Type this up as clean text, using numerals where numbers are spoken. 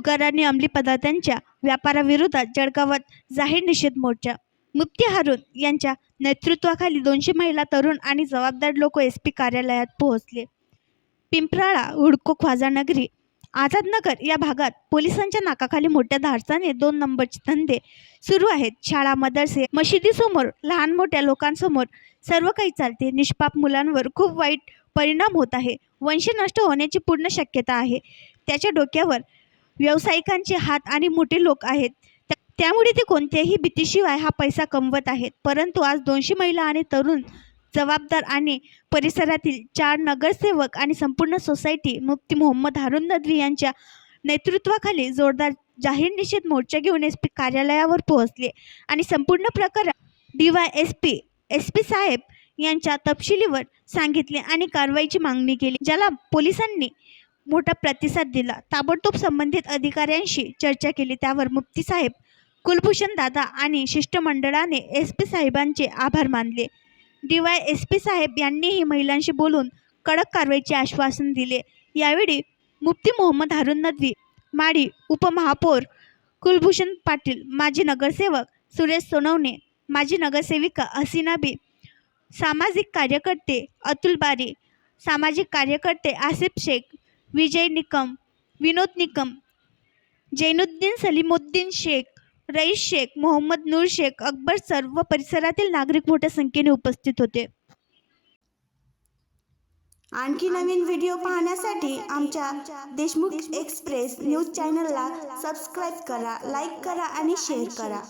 जुगार आणि अंमली पदार्थांच्या व्यापाराविरोधात जळगावात जाहीर निषेध मोर्चा. मुफ्ती हारून यांच्या नेतृत्वाखाली 200 महिला, तरुण आणि जबाबदार लोक SP कार्यालयात पोहोचले. पिंपराळा, हुडको, ख्वाजानगरी, आझादनगर या भागात पोलिसांच्या नाकाखाली मोठ्या धाडसाने 2 नंबरचे धंदे सुरू आहेत. शाळा, मदरसे, मशिदीसमोर लहान मोठ्या लोकांसमोर सर्व काही चालते. निष्पाप मुलांवर खूप वाईट परिणाम होत आहे. वंश नष्ट होण्याची पूर्ण शक्यता आहे. त्याच्या डोक्यावर व्यावसायिकांचे हात आणि मोठे लोक आहेत. त्यामुळे ते कोणत्याही भीतीशिवाय हा पैसा कमवत आहेत. परंतु आज 200 महिला आणि तरुण, जबाबदार आणि परिसरातील 4 नगरसेवक आणि संपूर्ण सोसायटी मुफ्ती मोहम्मद हारून नदवी यांच्या नेतृत्वाखाली जोरदार जाहीर निषेध मोर्चा घेऊन SP कार्यालयावर पोहोचले आणि संपूर्ण प्रकरण DYSP SP साहेब यांच्या तपशिलीवर सांगितले आणि कारवाईची मागणी केली, ज्याला पोलिसांनी मोठा प्रतिसाद दिला. ताबडतोब संबंधित अधिकाऱ्यांशी चर्चा केली. त्यावर मुफ्ती साहेब, कुलभूषण दादा आणि शिष्टमंडळाने SP साहेबांचे आभार मानले. DYSP साहेब यांनीही महिलांशी बोलून कडक कारवाईचे आश्वासन दिले. यावेळी मुफ्ती मोहम्मद हारून नदवी, माडी उपमहापौर कुलभूषण पाटील, माजी नगरसेवक सुरेश सोनवणे, माजी नगरसेविका हसीना बी, सामाजिक कार्यकर्ते अतुल बारी, सामाजिक कार्यकर्ते आसिफ शेख, विजय निकम, विनोद निकम, जैनुद्दीन, सलीमुद्दीन शेख, रईस शेख, मोहम्मद नूर शेख, अकबर सर व परिसरातील नागरिक मोठ्या संख्येने उपस्थित होते. आणखी नवीन व्हिडिओ पाहण्यासाठी आमच्या देशमुख एक्सप्रेस न्यूज चॅनलला सबस्क्राईब करा, लाईक करा आणि शेअर करा.